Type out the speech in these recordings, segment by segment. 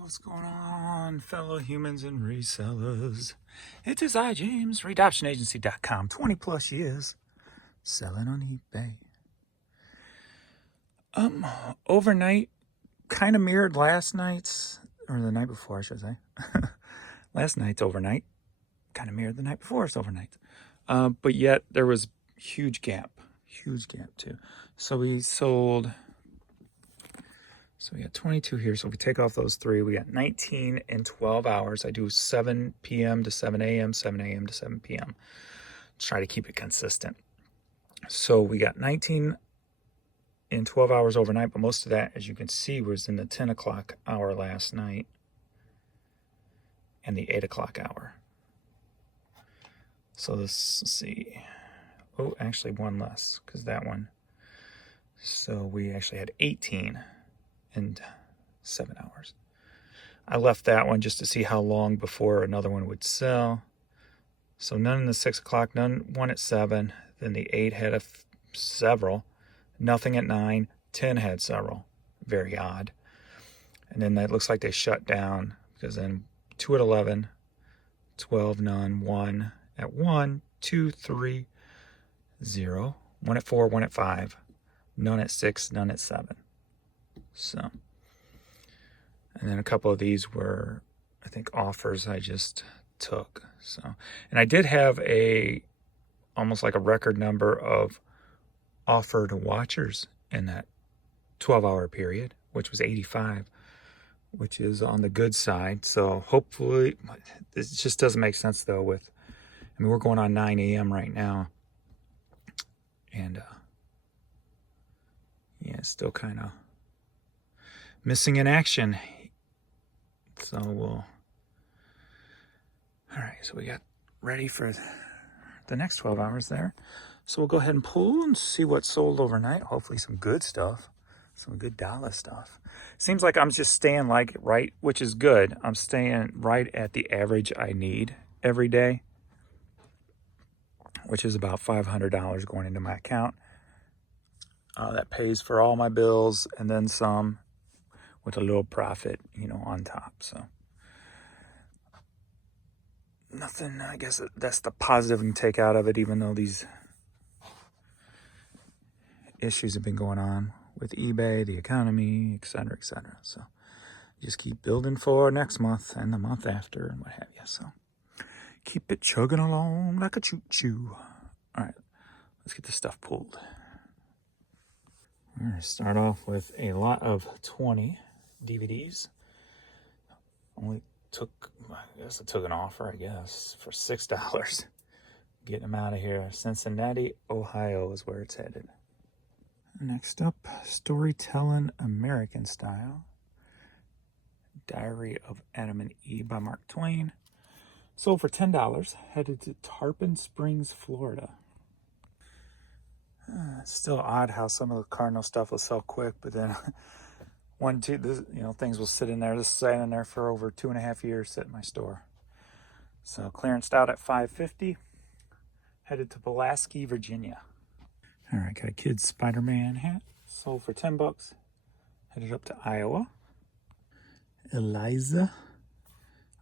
What's going on, fellow humans and resellers? It is I, James, readoptionagency.com. 20 plus years selling on eBay. Overnight kind of mirrored last night's, or the night before, I should say. Last night's overnight kind of mirrored the night before's overnight. But yet there was huge gap too. So we sold. So we got 22 here. So if we take off those three, we got 19 in 12 hours. I do 7 p.m. to 7 a.m., 7 a.m. to 7 p.m. Try to keep it consistent. So we got 19 in 12 hours overnight, but most of that, as you can see, was in the 10 o'clock hour last night and the 8 o'clock hour. So let's see. Oh, actually one less, because that one. So we actually had 18 in 7 hours. I left that one just to see how long before another one would sell. So none in the 6 o'clock, one at 7. Then the 8 had several. Nothing at 9. 10 had several. Very odd. And then that looks like they shut down, because then 2 at 11, 12, none, 1 at 1, 2, 3, 0, 1 at 4, 1 at 5, none at 6, none at 7. So, and then a couple of these were, I think, offers I just took. So, and I did have almost like a record number of offered watchers in that 12-hour period, which was 85, which is on the good side. So hopefully, this just doesn't make sense though we're going on 9 a.m. right now. And, yeah, still kind of missing in action. So all right, so we got ready for the next 12 hours there. So we'll go ahead and pull and see what sold overnight. Hopefully some good stuff, some good dollar stuff. Seems like I'm just staying right, which is good. I'm staying right at the average I need every day, which is about $500 going into my account. That pays for all my bills and then some, with a little profit, on top. So nothing, I guess that's the positive you can take out of it, even though these issues have been going on with eBay, the economy, etc., etc. So just keep building for next month and the month after and what have you. So keep it chugging along like a choo-choo. All right, let's get this stuff pulled. We're going to start off with a lot of 20 DVDs. I guess I took an offer, for $6. Getting them out of here. Cincinnati, Ohio is where it's headed. Next up, Storytelling American Style. Diary of Adam and Eve by Mark Twain. Sold for $10. Headed to Tarpon Springs, Florida. It's still odd how some of the Cardinal stuff will sell quick, but then things will sit in there. This is sitting in there for over 2.5 years, sit in my store. So clearanced out at $5.50. Headed to Pulaski, Virginia. All right, got a kid's Spider-Man hat. Sold for $10. Headed up to Iowa. Eliza,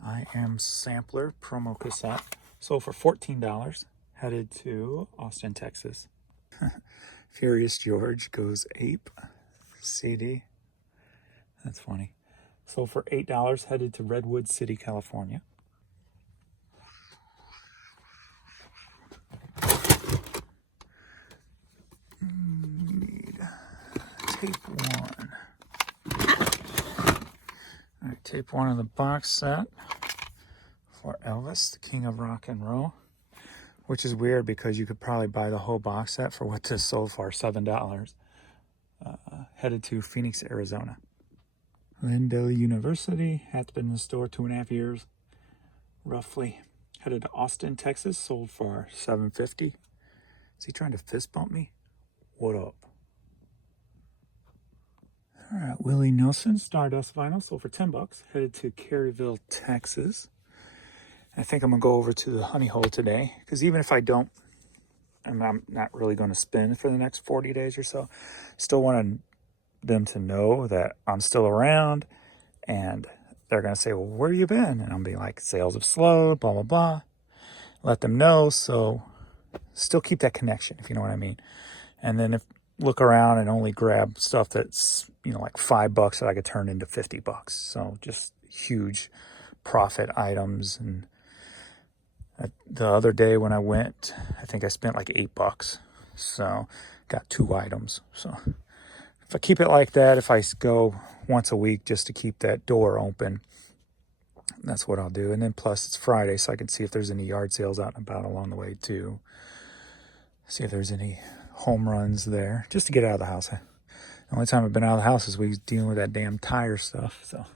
I Am Sampler promo cassette. Sold for $14. Headed to Austin, Texas. Furious George Goes Ape CD. That's funny. Sold for $8. Headed to Redwood City, California. Need tape 1. All right, tape 1 of the box set for Elvis, the King of Rock and Roll. Which is weird because you could probably buy the whole box set for what this sold for, $7. Headed to Phoenix, Arizona. Lindale University, had been in the store 2.5 years, roughly. Headed to Austin, Texas, sold for $7.50. Is he trying to fist bump me? What up? All right, Willie Nelson, Stardust Vinyl, sold for $10. Headed to Caryville, Texas. I think I'm going to go over to the honey hole today, because even if I don't, and I'm not really going to spin for the next 40 days or so, still want them to know that I'm still around and they're going to say, well, where you been? And I'll be like, sales have slowed, blah, blah, blah. Let them know. So still keep that connection, if you know what I mean. And then if look around and only grab stuff that's, you know, like $5 that I could turn into $50. So just huge profit items. And the other day when I went, I think I spent like $8. So got 2 items. So if I keep it like that, if I go once a week just to keep that door open, that's what I'll do. And then plus it's Friday, so I can see if there's any yard sales out and about along the way too. See if there's any home runs there, just to get out of the house. The only time I've been out of the house is we dealing with that damn tire stuff. So,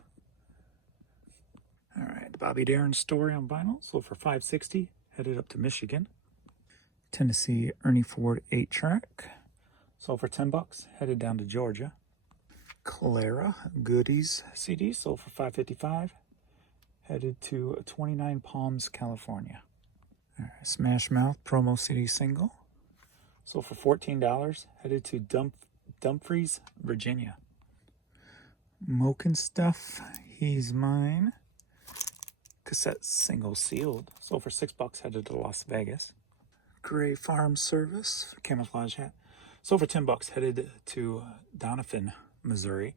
all right, Bobby Darin story on vinyl sold for $560. Headed up to Michigan. Tennessee Ernie Ford 8-track sold for $10. Headed down to Georgia. Clara Goodies CD sold for $555. Headed to 29 Palms, California. All right, Smash Mouth promo CD single. Sold for $14, headed to Dumfries, Virginia. Moken Stuff, He's Mine. Cassette single sealed. Sold for $6, headed to Las Vegas. Gray Farm Service, camouflage hat. Sold for $10, headed to Doniphan, Missouri.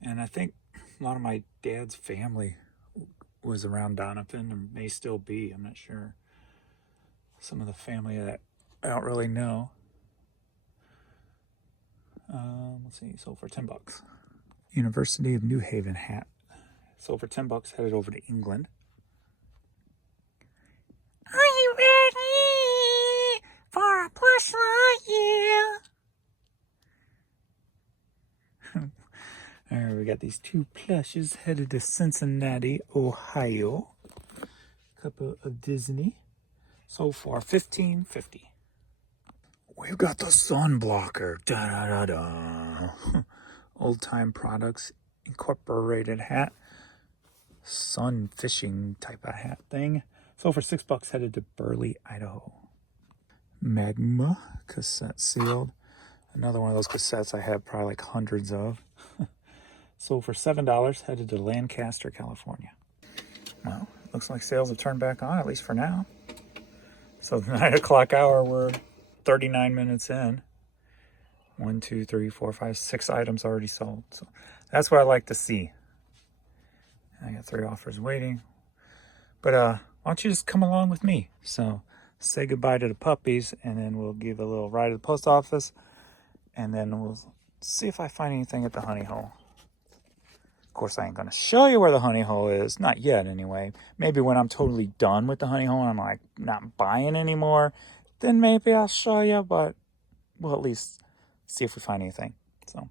And I think a lot of my dad's family was around Doniphan, and may still be, I'm not sure. Some of the family that I don't really know. Let's see, sold for $10. University of New Haven hat. Sold for $10, headed over to England. Are you ready for a plush like you? All right, we got these 2 plushes headed to Cincinnati, Ohio. Couple of Disney. Sold for $15.50. We've got the sun blocker. Da da da da. Old Time Products Incorporated hat. Sun fishing type of hat thing. Sold for $6, headed to Burley, Idaho. Magma cassette sealed. Another one of those cassettes I have probably like hundreds of. Sold for $7, headed to Lancaster, California. Well, looks like sales have turned back on, at least for now. So the 9 o'clock hour, we're 39 minutes in. 1, 2, 3, 4, 5, 6 items already sold. So that's what I like to see. I got 3 offers waiting. But why don't you just come along with me? So say goodbye to the puppies, and then we'll give a little ride to the post office, and then we'll see if I find anything at the honey hole. Of course, I ain't going to show you where the honey hole is. Not yet, anyway. Maybe when I'm totally done with the honey hole and I'm like not buying anymore, then maybe I'll show you, but we'll at least see if we find anything. So,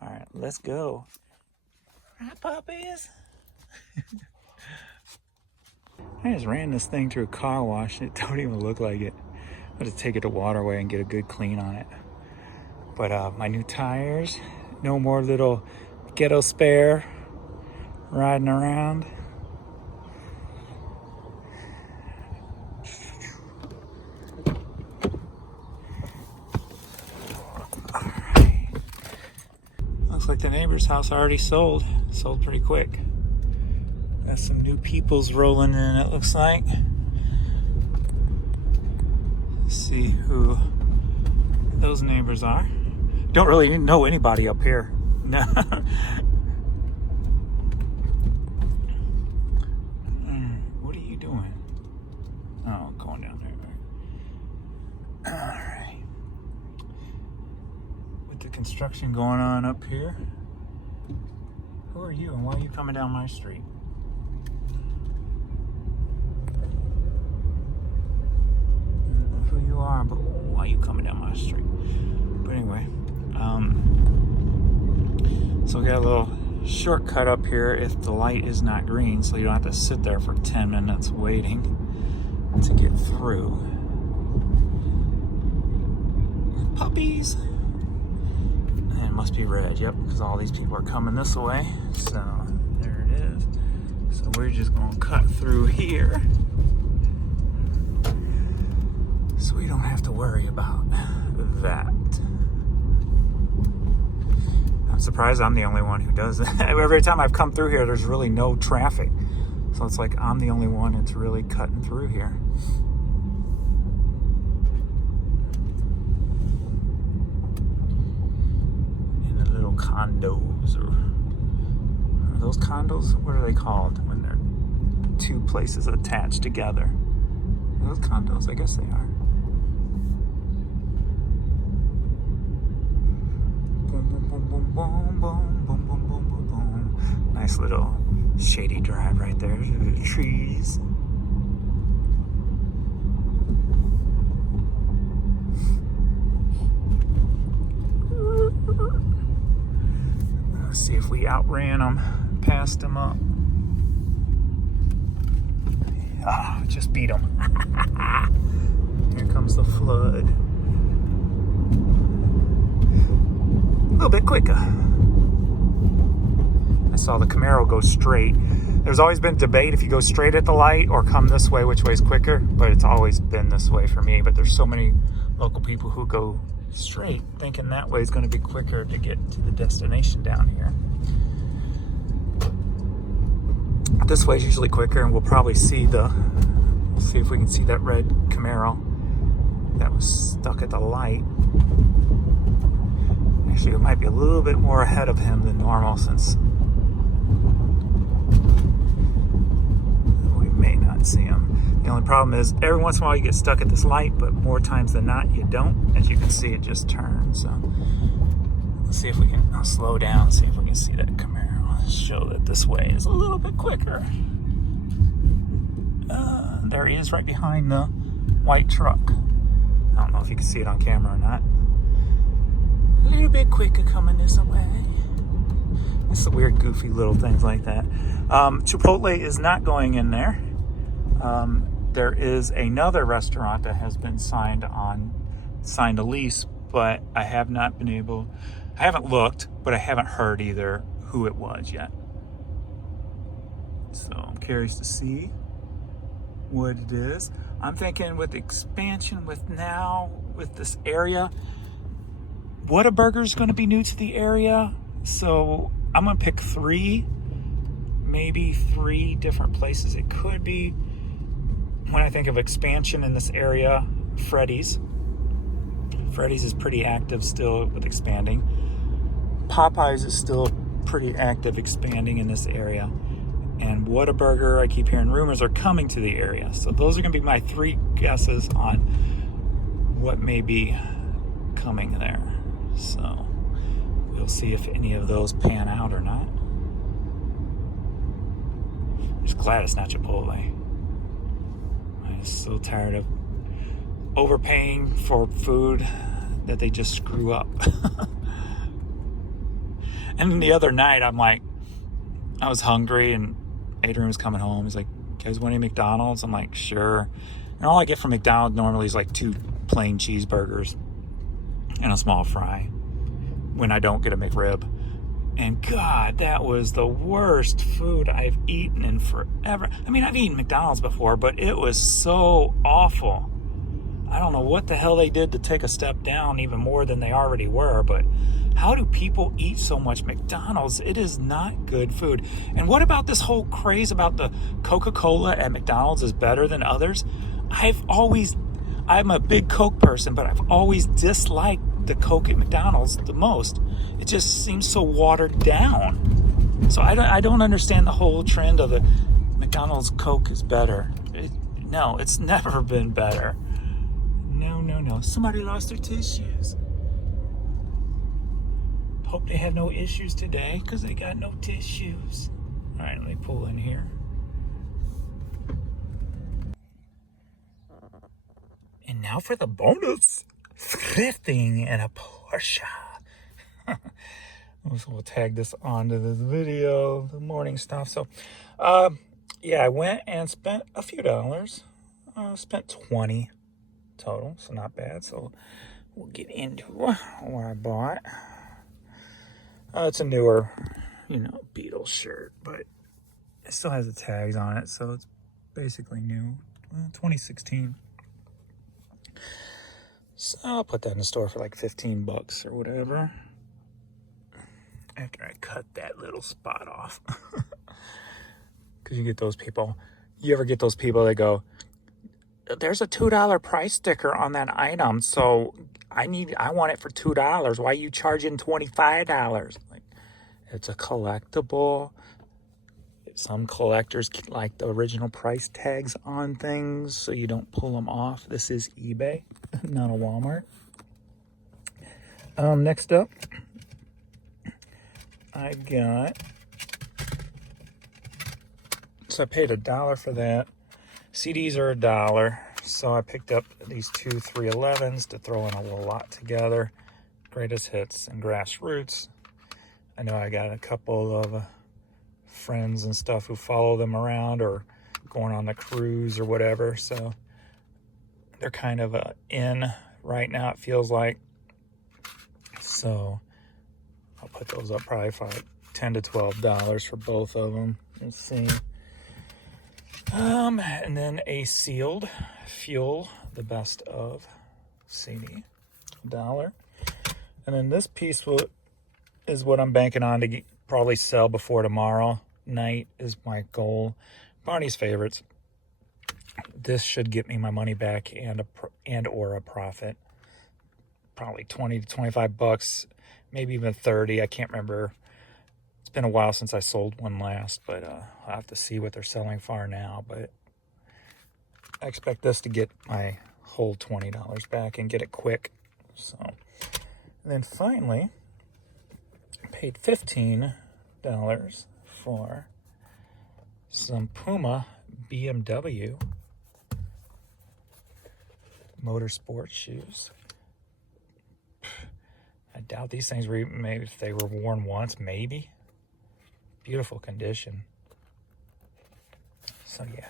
all right, let's go. Hi, puppies. I just ran this thing through a car wash. It don't even look like it. I'm going to take it to Waterway and get a good clean on it. But my new tires, no more little ghetto spare riding around. All right. Looks like the neighbor's house already sold. Sold pretty quick. Got some new peoples rolling in, it looks like. Let's see who those neighbors are. Don't really know anybody up here. No. What are you doing? Oh, going down there. All right. With the construction going on up here, who are you and why are you coming down my street? I don't know who you are, but why are you coming down my street? But anyway, so we got a little shortcut up here if the light is not green, so you don't have to sit there for 10 minutes waiting to get through. Puppies! And it must be red, yep, because all these people are coming this way. So there it is. So we're just gonna cut through here so we don't have to worry about that. I'm surprised I'm the only one who does it. Every time I've come through here, there's really no traffic. So it's like I'm the only one that's really cutting through here. In the little condos, or are those condos? What are they called when they're two places attached together? Are those condos? I guess they are. Boom, boom, boom, boom, boom, boom, boom, boom, boom, boom, boom. Nice little shady drive right there. The trees. Let's see if we outran them, passed them up. Ah, just beat them. Here comes the flood. A little bit quicker. I saw the Camaro go straight. There's always been debate if you go straight at the light or come this way, which way is quicker, but it's always been this way for me. But there's so many local people who go straight, thinking that way is going to be quicker to get to the destination down here. This way is usually quicker, and we'll probably see we'll see if we can see that red Camaro that was stuck at the light. Actually, it might be a little bit more ahead of him than normal, since we may not see him. The only problem is every once in a while you get stuck at this light, but more times than not you don't. As you can see, it just turns. So let's see if we can slow down, see if we can see that Camaro. Show that this way is a little bit quicker. There he is right behind the white truck. I don't know if you can see it on camera or not. A little bit quicker coming this way. It's the weird, goofy little things like that. Chipotle is not going in there. There is another restaurant that has been signed a lease, but I haven't looked, but I haven't heard either who it was yet. So I'm curious to see what it is. I'm thinking with expansion, with this area, Whataburger's going to be new to the area. So I'm going to pick maybe three different places it could be. When I think of expansion in this area, Freddy's is pretty active still with expanding. Popeyes is still pretty active expanding in this area, and Whataburger, I keep hearing rumors, are coming to the area. So those are going to be my three guesses on what may be coming there. So we'll see if any of those pan out or not. I'm just glad it's not Chipotle. I'm so tired of overpaying for food that they just screw up. And the other night, I was hungry, and Adrian was coming home. He's like, "You guys want any McDonald's?" I'm like, "Sure." And all I get from McDonald's normally is like 2 plain cheeseburgers and a small fry when I don't get a McRib. And God, that was the worst food I've eaten in forever. I mean, I've eaten McDonald's before, but it was so awful. I don't know what the hell they did to take a step down even more than they already were, but how do people eat so much McDonald's? It is not good food. And what about this whole craze about the Coca-Cola at McDonald's is better than others? I'm a big Coke person, but I've always disliked the Coke at McDonald's the most. It just seems so watered down. So I don't understand the whole trend of the McDonald's Coke is better. No, it's never been better. No. Somebody lost their tissues. Hope they have no issues today, because they got no tissues. All right, let me pull in here. And now for the bonus. Thrifting in a Porsche. So we'll tag this onto this video, the morning stuff. So, yeah, I went and spent a few dollars. Spent $20 total, so not bad. So we'll get into what I bought. It's a newer, Beatles shirt, but it still has the tags on it, so it's basically new. 2016. So I'll put that in the store for like $15 or whatever. after I cut that little spot off. Because you get those people. You ever get those people that go, there's a $2 price sticker on that item, so I want it for $2. Why are you charging $25? Like, it's a collectible. Some collectors like the original price tags on things, so you don't pull them off. This is eBay, not a Walmart. Next up, I got, so I paid $1 for that. CDs are $1, so I picked up these two 311s to throw in a little lot together. Greatest hits and grassroots. I know I got a couple of friends and stuff who follow them around or going on the cruise or whatever, so they're kind of in right now, it feels like. So I'll put those up probably for like $10 to $12 for both of them. Let's see. And then a sealed Fuel, the best of CD, $1. And then this piece is what I'm banking on to probably sell before tomorrow night is my goal. Barney's favorites. This should get me my money back and or a profit. Probably 20 to 25 bucks, maybe even 30. I can't remember. It's been a while since I sold one last, but I'll have to see what they're selling for now. But I expect this to get my whole $20 back and get it quick. So, and then finally, I paid $15 for some Puma BMW motorsport shoes. I doubt these things were, maybe if they were worn once, maybe. Beautiful condition. So yeah.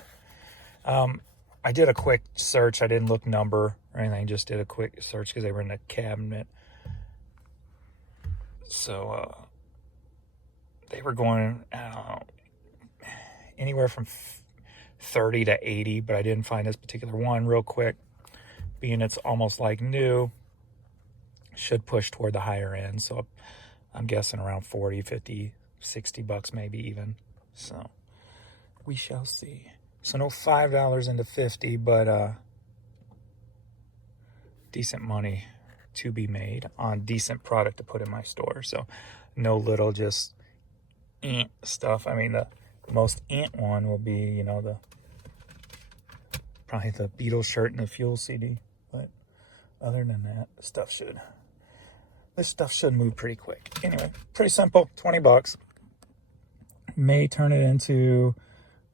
I did a quick search. I didn't look number or anything. Just did a quick search because they were in the cabinet. So they were going anywhere from 30 to 80, but I didn't find this particular one real quick. Being it's almost like new, should push toward the higher end. So I'm guessing around 40, 50, 60 bucks maybe even. So we shall see. So no $5 into 50, but decent money to be made on decent product to put in my store. So no little just stuff. I mean, the most one will be, you know, probably the Beatles shirt and the Fuel CD. But other than that, this stuff should move pretty quick. Anyway, pretty simple, 20 bucks. May turn it into,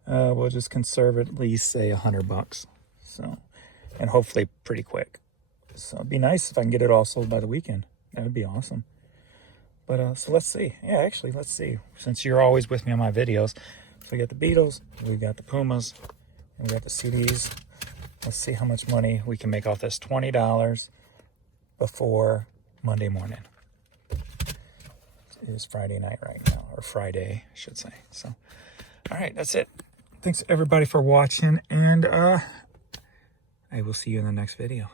we'll just conservatively say 100 bucks. So, and hopefully pretty quick. So it'd be nice if I can get it all sold by the weekend. That would be awesome. But, so let's see. Yeah, actually, let's see. Since you're always with me on my videos. So we got the Beatles, we got the Pumas, and we got the CDs. Let's see how much money we can make off this $20 before Monday morning. It is Friday night right now, or Friday, I should say. So, all right, that's it. Thanks everybody for watching, and I will see you in the next video.